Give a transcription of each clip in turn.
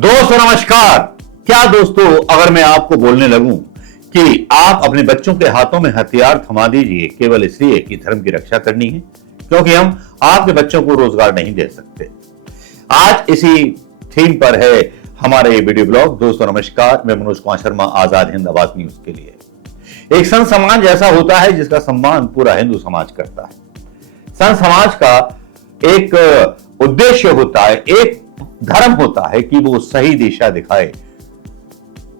दोस्तों नमस्कार। क्या दोस्तों, अगर मैं आपको बोलने लगूं कि आप अपने बच्चों के हाथों में हथियार थमा दीजिए केवल इसलिए कि धर्म की रक्षा करनी है, क्योंकि हम आपके बच्चों को रोजगार नहीं दे सकते। आज इसी थीम पर है हमारा ये वीडियो ब्लॉग। दोस्तों नमस्कार, मैं मनोज कुमार शर्मा, आजाद हिंद आवाज न्यूज के लिए। एक संत समाज ऐसा होता है जिसका सम्मान पूरा हिंदू समाज करता है। संत समाज का एक उद्देश्य होता है, एक धर्म होता है कि वो सही दिशा दिखाए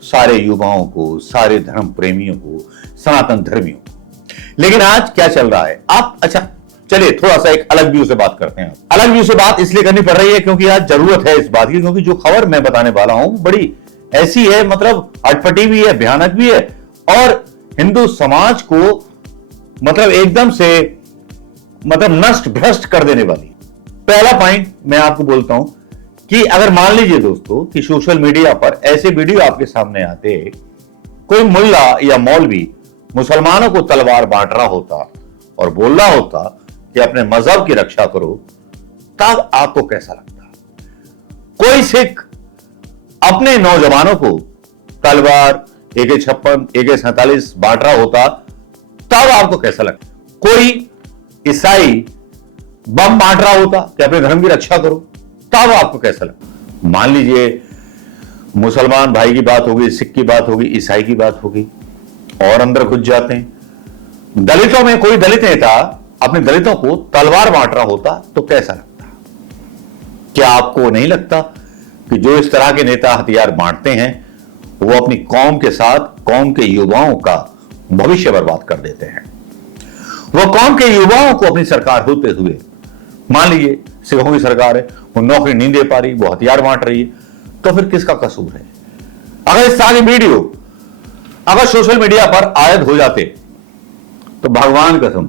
सारे युवाओं को, सारे धर्म प्रेमियों को, सनातन धर्मियों को। लेकिन आज क्या चल रहा है, आप चलिए थोड़ा सा एक अलग व्यू से बात करते हैं। अलग व्यू से बात इसलिए करनी पड़ रही है क्योंकि आज जरूरत है इस बात की, क्योंकि जो खबर मैं बताने वाला हूं बड़ी ऐसी है, मतलब अटपटी भी है, भयानक भी है और हिंदू समाज को एकदम से नष्ट भ्रष्ट कर देने वाली। पहला पॉइंट मैं आपको बोलता हूं कि अगर मान लीजिए दोस्तों कि सोशल मीडिया पर ऐसे वीडियो आपके सामने आते, कोई मुल्ला या मौलवी मुसलमानों को तलवार बांट रहा होता और बोल रहा होता कि अपने मजहब की रक्षा करो, तब आपको कैसा लगता? कोई सिख अपने नौजवानों को तलवार AK-56 AK-47 बांट रहा होता, तब आपको कैसा लगता? कोई ईसाई बम बांट रहा होता कि अपने धर्म की रक्षा करो, तब आपको कैसा लगता? मान लीजिए मुसलमान भाई की बात होगी, सिख की बात होगी, ईसाई की बात होगी और अंदर घुस जाते हैं। दलितों में कोई दलित नेता अपने दलितों को तलवार बांट रहा होता तो कैसा लगता? क्या आपको नहीं लगता कि जो इस तरह के नेता हथियार बांटते हैं वो अपनी कौम के साथ कौम के युवाओं का भविष्य बर्बाद कर देते हैं? वो कौम के युवाओं को अपनी सरकार होते हुए, मान लीजिए सिखों की सरकार है, वो नौकरी नहीं दे पा रही, वो हथियार बांट रही है, तो फिर किसका कसूर है? अगर इस सारी वीडियो अगर सोशल मीडिया पर आयद हो जाते तो भगवान कसम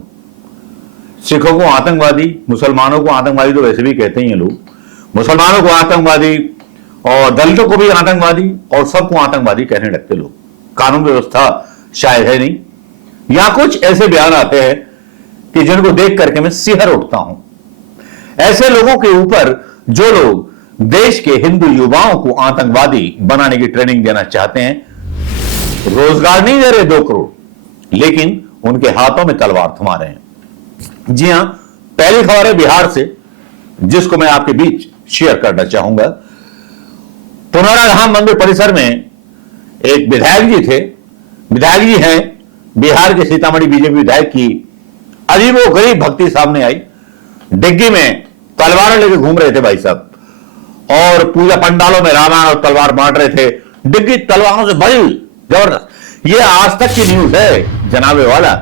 सिखों को आतंकवादी, मुसलमानों को आतंकवादी तो वैसे भी कहते ही हैं लोग, मुसलमानों को आतंकवादी और दलितों को भी आतंकवादी और सबको आतंकवादी कहने लगते लोग। कानून व्यवस्था शायद है नहीं। यहां कुछ ऐसे बयान आते हैं कि जिनको देख करके मैं सिहर उठता हूं। ऐसे लोगों के ऊपर जो लोग देश के हिंदू युवाओं को आतंकवादी बनाने की ट्रेनिंग देना चाहते हैं, रोजगार नहीं दे रहे 2 करोड़, लेकिन उनके हाथों में तलवार थमा रहे हैं। जी हां, पहली खबर है बिहार से, जिसको मैं आपके बीच शेयर करना चाहूंगा। पुनराधाम मंदिर परिसर में एक विधायक जी थे, विधायक जी हैं बिहार के सीतामढ़ी बीजेपी विधायक की अजीबो गरीब भक्ति सामने आई। डिग्गी में तलवार लेके घूम रहे थे भाई साहब और पूजा पंडालों में रामायण और तलवार बांट रहे थे। डिग्गी तलवारों से भरी जबरदस्त। ये आज तक की न्यूज है जनाबे वाला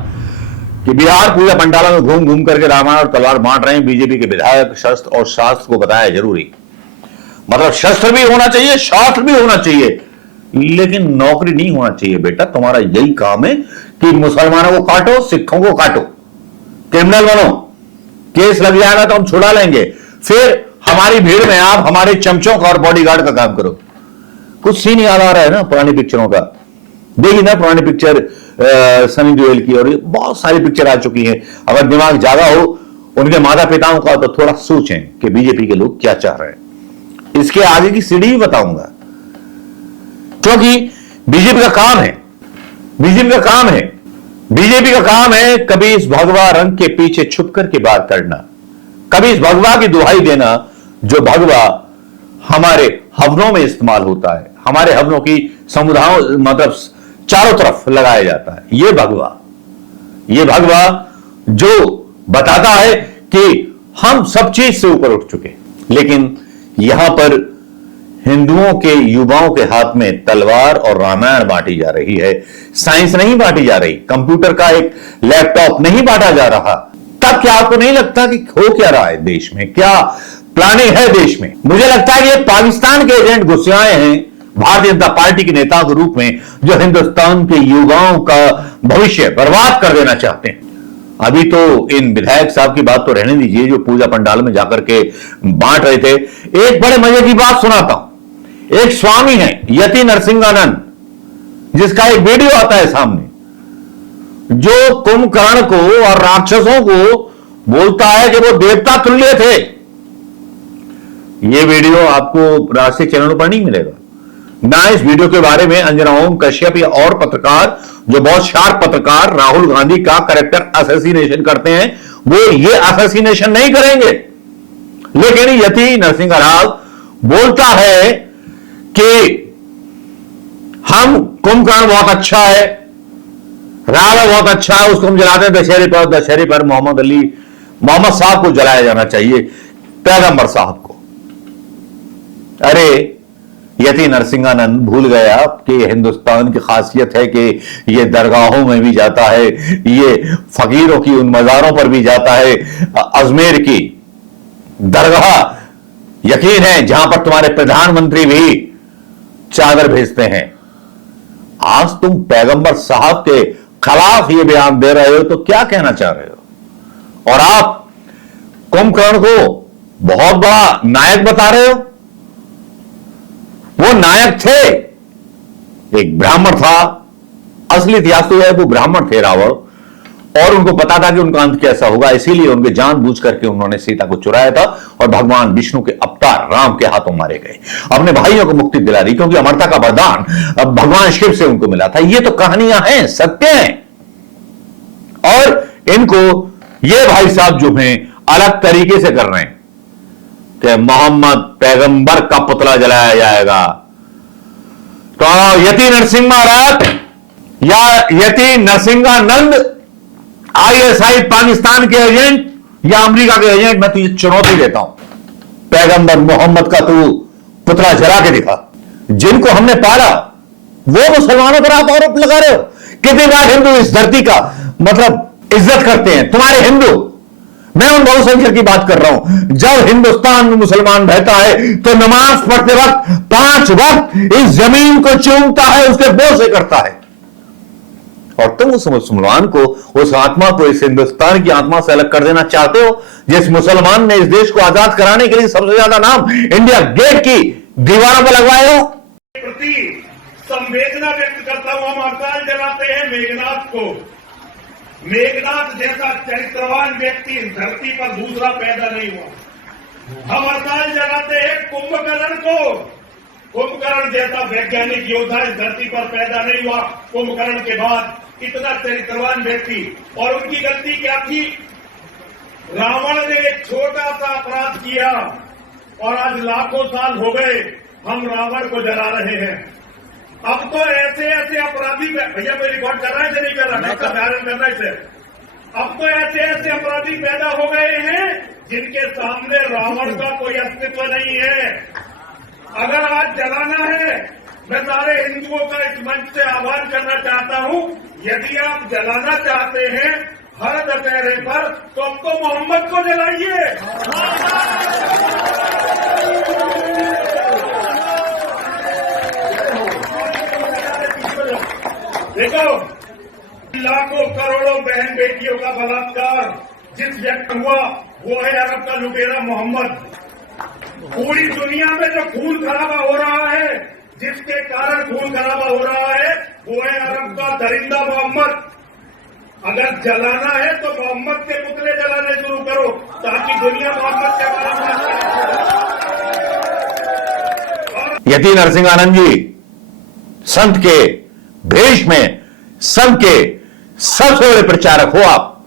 कि बिहार पूजा पंडालों में घूम घूम करके रामायण और तलवार बांट रहे हैं बीजेपी के विधायक। शस्त्र और शास्त्र को बताया जरूरी, शस्त्र भी होना चाहिए, शास्त्र भी होना चाहिए, लेकिन नौकरी नहीं होना चाहिए। बेटा तुम्हारा यही काम है कि मुसलमानों को काटो, सिखों को काटो, क्रिमिनल बनो, केस लग जाएगा तो हम छुड़ा लेंगे, फिर हमारी भीड़ में आप हमारे चमचों का और बॉडीगार्ड का काम करो। कुछ सीन याद आ रहा है ना पुरानी पिक्चरों का। देखिए ना पुरानी पिक्चर सनी देओल की, और बहुत सारी पिक्चर आ चुकी हैं। अगर दिमाग जागा हो उनके माता पिताओं का तो थोड़ा सोचें कि बीजेपी के लोग क्या चाह रहे हैं। इसके आगे की सीढ़ी भी बताऊंगा, क्योंकि बीजेपी का काम है, बीजेपी का काम है, बीजेपी का काम है कभी इस भगवा रंग के पीछे छुप करके बात करना, कभी इस भगवा की दुहाई देना जो भगवा हमारे हवनों में इस्तेमाल होता है, हमारे हवनों की समुदायों चारों तरफ लगाया जाता है। ये भगवा जो बताता है कि हम सब चीज से ऊपर उठ चुके, लेकिन यहां पर हिंदुओं के युवाओं के हाथ में तलवार और रामायण बांटी जा रही है। साइंस नहीं बांटी जा रही, कंप्यूटर का एक लैपटॉप नहीं बांटा जा रहा। तब क्या आपको नहीं लगता कि हो क्या रहा है देश में, क्या प्लानिंग है देश में? मुझे लगता है कि ये पाकिस्तान के एजेंट घुस आए हैं भारतीय जनता पार्टी के नेताओं के रूप में, जो हिंदुस्तान के युवाओं का भविष्य बर्बाद कर देना चाहते हैं। अभी तो इन विधायक साहब की बात तो रहने दीजिए जो पूजा पंडाल में जाकर के बांट रहे थे। एक बड़े मजे की बात सुनाता हूं। एक स्वामी है यति नरसिंहानंद, जिसका एक वीडियो आता है सामने, जो कुंभकर्ण को और राक्षसों को बोलता है कि वो देवता तुल्य थे। ये वीडियो आपको राष्ट्रीय चैनलों पर नहीं मिलेगा, ना इस वीडियो के बारे में अंजना ओम कश्यप या और पत्रकार जो बहुत शार्प पत्रकार राहुल गांधी का कैरेक्टर असैसिनेशन करते हैं, वो ये असैसिनेशन नहीं करेंगे। लेकिन यति नरसिंह राव बोलता है कि हम कुंभकर्ण बहुत अच्छा है, रावण बहुत अच्छा है, उसको हम जलाते हैं दशहरे पर मोहम्मद साहब को जलाया जाना चाहिए, पैगंबर साहब को। अरे यति नरसिंहानंद भूल गया कि हिंदुस्तान की खासियत है कि ये दरगाहों में भी जाता है, ये फकीरों की उन मज़ारों पर भी जाता है। अजमेर की दरगाह यकीन है जहां पर तुम्हारे प्रधानमंत्री भी चादर भेजते हैं। आज तुम पैगंबर साहब के खिलाफ ये बयान दे रहे हो तो क्या कहना चाह रहे हो? और आप कुंभकर्ण को बहुत बड़ा नायक बता रहे हो। वो नायक थे, एक ब्राह्मण था, असली इतिहास तो है वो ब्राह्मण थे रावण, और उनको पता था कि उनका अंत कैसा होगा, इसीलिए उनके जानबूझ करके उन्होंने सीता को चुराया था और भगवान विष्णु के अवतार राम के हाथों मारे गए, अपने भाइयों को मुक्ति दिला दी, क्योंकि अमरता का वरदान भगवान शिव से उनको मिला था। ये तो कहानियां हैं, सत्य हैं। और इनको ये भाई साहब जो हैं अलग तरीके से कर रहे हैं कि मोहम्मद पैगंबर का पुतला जलाया जाएगा। तो यति नरसिम्हा या यति नरसिंहानंद आईएसआई पाकिस्तान के एजेंट या अमेरिका के एजेंट, मैं तुझे चुनौती देता हूं, पैगंबर मोहम्मद का तू पुतला जला के दिखा। जिनको हमने पाला वो मुसलमानों पर आप आरोप लगा रहे हो। कितनी बार हिंदू इस धरती का मतलब इज्जत करते हैं, तुम्हारे हिंदू। मैं उन बहुसंख्यक की बात कर रहा हूं। जब हिंदुस्तान में मुसलमान रहता है तो नमाज पढ़ते वक्त 5 वक्त इस जमीन को चूमता है, उसके बोझ से करता है। और तुम उस मुसलमान को, उस आत्मा को इस हिंदुस्तान की आत्मा से अलग कर देना चाहते हो। जिस मुसलमान ने इस देश को आजाद कराने के लिए सबसे ज्यादा नाम इंडिया गेट की दीवारों पर लगवाए हो। प्रति संवेदना व्यक्त करता हूं। हम हड़ताल जलाते हैं मेघनाथ को। मेघनाथ जैसा चरित्रवान व्यक्ति इस धरती पर दूसरा पैदा नहीं हुआ। हम हड़ताल जलाते हैं कुंभकर्ण को। कुंभकर्ण जैसा वैज्ञानिक योद्धा इस धरती पर पैदा नहीं हुआ। कुंभकर्ण के बाद इतना चरित्रवान व्यक्ति, और उनकी गलती क्या थी? रावण ने एक छोटा सा अपराध किया और आज लाखों साल हो गए हम रावण को जला रहे हैं। अब तो ऐसे ऐसे अपराधी, भैया कोई रिकॉर्ड कर रहा है या नहीं कर रहा? इसका धारण करना है इसे। अब तो ऐसे ऐसे अपराधी पैदा हो गए हैं जिनके सामने रावण का कोई अस्तित्व नहीं है। अगर आज जलाना है, मैं सारे हिंदुओं का इस मंच से आह्वान करना चाहता हूं, यदि आप जलाना चाहते हैं हर दशहरे पर, तो अब तो मोहम्मद को जलाइए। देखो, लाखों करोड़ों बहन बेटियों का बलात्कार जिस व्यक्ति हुआ वो है अरब का लुटेरा मोहम्मद। पूरी दुनिया में जो खून खराबा हो रहा है, जिसके कारण खून खराबा हो रहा है, वो है अरब का दरिंदा मोहम्मद। अगर जलाना है तो मोहम्मद के पुतले जलाने शुरू करो ताकि दुनिया मोहम्मद के बारे में। यति नरसिंहानंद जी संत के भेष में, संत के सबसे बड़े प्रचारक हो आप,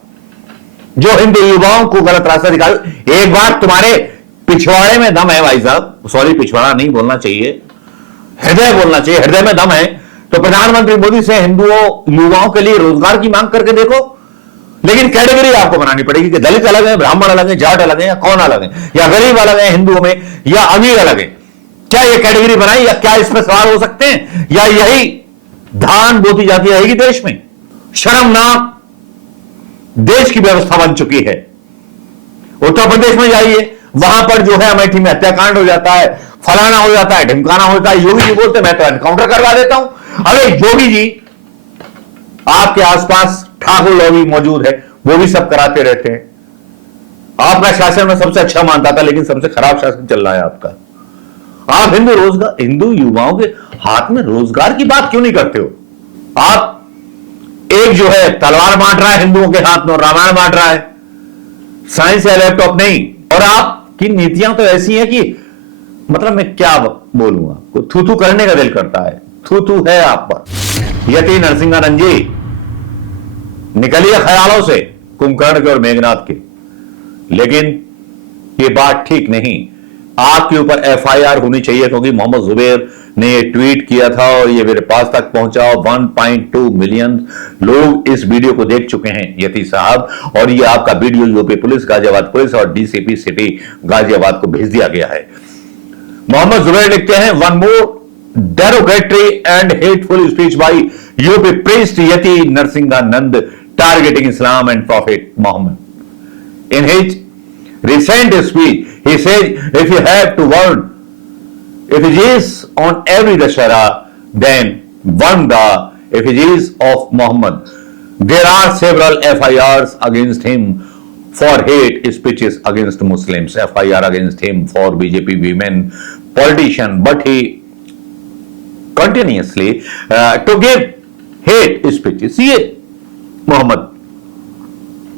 जो हिंदू युवाओं को गलत रास्ता दिखाए। एक बार तुम्हारे पिछवाड़े में दम है भाई साहब, सॉरी पिछवाड़ा नहीं बोलना चाहिए, हृदय बोलना चाहिए, हृदय में दम है तो प्रधानमंत्री मोदी से हिंदुओं युवाओं के लिए रोजगार की मांग करके देखो। लेकिन कैटेगरी आपको बनानी पड़ेगी कि दलित अलग है, ब्राह्मण अलग है, जाट अलग है, या कौन अलग है, या गरीब अलग है हिंदुओं में, या अमीर अलग है। क्या ये कैटेगरी बनाई, या क्या इसमें सवाल हो सकते हैं, या यही धान बोती जाती रहेगी देश में? शर्मनाक देश की व्यवस्था बन चुकी है। उत्तर प्रदेश में जाइए, वहां पर जो है अमेठी में हत्याकांड हो जाता है, फलाना हो जाता है, ढिमकाना होता है। योगी जी बोलते मैं तो एनकाउंटर करवा देता हूं। अरे योगी जी, आपके आसपास ठाकुर लॉबी मौजूद है, वो भी सब कराते रहते हैं। आपका शासन में सबसे अच्छा मानता था, लेकिन सबसे खराब शासन चल रहा है आपका। आप हिंदू युवाओं के हाथ में रोजगार की बात क्यों नहीं करते हो? आप एक जो है तलवार बांट रहा है हिंदुओं के हाथ में, रामायण बांट रहा है, साइंस या लैपटॉप नहीं। और आपकी नीतियां तो ऐसी हैं कि मतलब मैं क्या बोलूंगा, थू थू करने का दिल करता है, थू थू है आप पर। यति नरसिंहानंद जी, निकलिए ख्यालों से कुंभकर्ण के और मेघनाथ के। लेकिन ये बात ठीक नहीं, आपके ऊपर एफआईआर होनी चाहिए, क्योंकि मोहम्मद जुबैर ने ये ट्वीट किया था और ये मेरे पास तक पहुंचा। 1.2 मिलियन लोग इस वीडियो को देख चुके हैं यति साहब, और ये आपका video UP police, Ghaziabad police और डीसीपी सिटी गाजियाबाद को भेज दिया गया है। मोहम्मद जुबैर लिखते हैं, one more derogatory and hateful speech by UP priest Yati Narsinganand targeting Islam and Prophet Muhammad. In his recent speech, he said, if you have to burn effigies on every Dashara, then burn the effigies of Muhammad. There are several FIRs against him for hate speeches against Muslims, FIR against him for BJP women politician, but he continuously to give hate speeches. ये मोहम्मद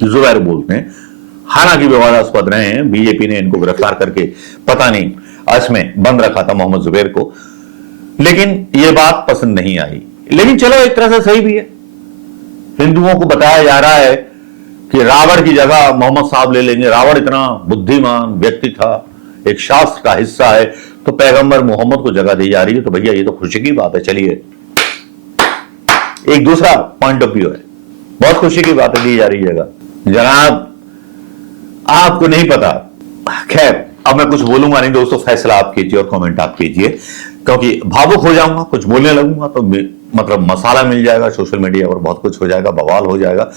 जुबैर बोलते हैं, हालांकि विवादास्पद रहे हैं, BJP ने इनको गिरफ्तार करके पता नहीं असमें बंद रखा था मोहम्मद जुबैर को, लेकिन ये बात पसंद नहीं आई। लेकिन चलो एक तरह से सही भी है, हिंदुओं को बताया जा रहा है कि रावण की जगह मोहम्मद साहब ले लेंगे। रावण इतना बुद्धिमान व्यक्ति था, एक शास्त्र का हिस्सा है, तो पैगंबर मोहम्मद को जगह दी जा रही है, तो भैया ये तो खुशी की बात है। चलिए, एक दूसरा पॉइंट ऑफ व्यू है, बहुत खुशी की बात है, दी जा रही है जगह। जनाब आपको नहीं पता, खैर अब मैं कुछ बोलूंगा नहीं दोस्तों, फैसला आप कीजिए और कमेंट आप कीजिए, क्योंकि भावुक हो जाऊंगा, कुछ बोलने लगूंगा तो मतलब मसाला मिल जाएगा सोशल मीडिया पर, बहुत कुछ हो जाएगा, बवाल हो जाएगा।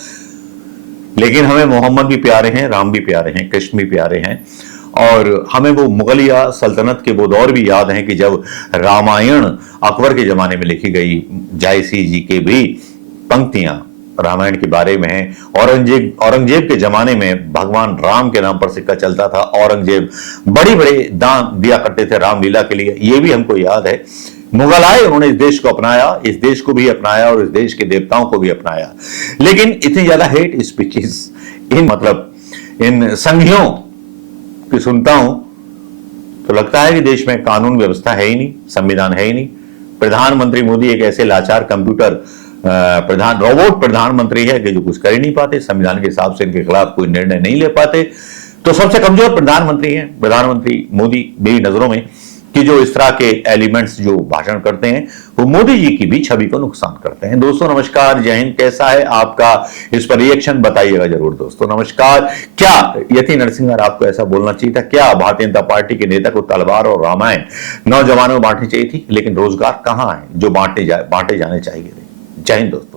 लेकिन हमें मोहम्मद भी प्यारे हैं, राम भी प्यारे हैं, कृष्ण भी प्यारे हैं, और हमें वो मुगलिया सल्तनत के वो दौर भी याद हैं कि जब रामायण अकबर के जमाने में लिखी गई, जायसी जी के भी पंक्तियां रामायण के बारे में हैं। औरंगजेब के जमाने में भगवान राम के नाम पर सिक्का चलता था, औरंगजेब बड़ी बड़े दान दिया करते थे रामलीला के लिए, ये भी हमको याद है। मुगल आए, उन्होंने इस देश को अपनाया, इस देश को भी अपनाया और इस देश के देवताओं को भी अपनाया। लेकिन इतनी ज्यादा हेट स्पीचेस इन संघियों कि सुनता हूं तो लगता है कि देश में कानून व्यवस्था है ही नहीं, संविधान है ही नहीं। प्रधानमंत्री मोदी एक ऐसे लाचार कंप्यूटर रोबोट प्रधानमंत्री है कि जो कुछ कर ही नहीं पाते, संविधान के हिसाब से इनके खिलाफ कोई निर्णय नहीं ले पाते। तो सबसे कमजोर प्रधानमंत्री हैं प्रधानमंत्री मोदी मेरी नजरों में, कि जो इस तरह के एलिमेंट्स जो भाषण करते हैं वो मोदी जी की भी छवि को नुकसान करते हैं। दोस्तों नमस्कार, जय हिंद। कैसा है आपका इस पर रिएक्शन बताइएगा जरूर दोस्तों। नमस्कार। क्या यति नरसिंहार आपको ऐसा बोलना चाहिए था? क्या भारतीय जनता पार्टी के नेता को तलवार और रामायण नौजवानों को बांटनी चाहिए थी? लेकिन रोजगार कहां है जो बांटे जाने चाहिए थे? जय हिंद दोस्तों।